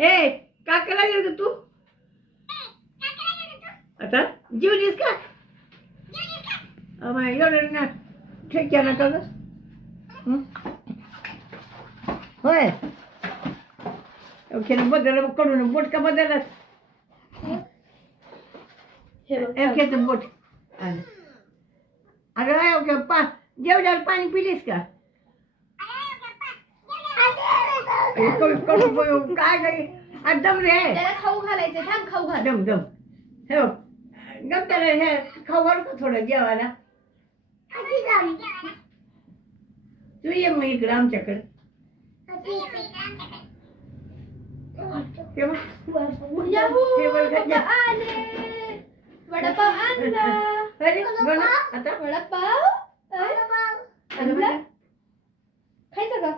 ए काकाला गेलं तू आता जेवलीस का एवढं ना ठेक्या नका ग होय बदल कडून बोट का बदललास एवढ्याचं बोट अगं ओके जेवढ्याला पाणी पिलीस का काय नाही दम रे खाऊ घालायचं थांब खाऊ घाल दम दम हे दम त्याला हे खाऊ घाल का थोडं जेवायला तू ये मग इकडं आमच्याकडे वडापाव आणला अरे आता वडापाव आणला खायचा का